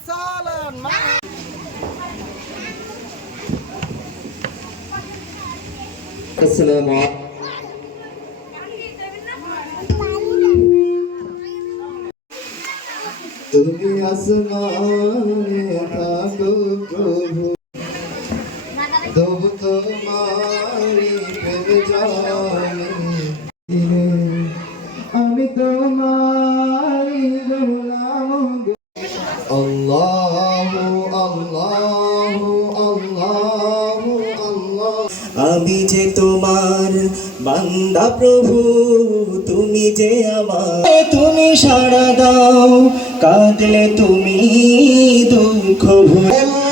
সালান আসসালামু আলাইকুম তুমি আসমানে থাকো প্রভু। দেব তোমারি প্রেম জানি আমি তোমারি দেব আমি যে তোমার বান্দা প্রভু, তুমি যে আমার। তুমি সারা দাও, কাঁদলে তুমি দুঃখ ভুলে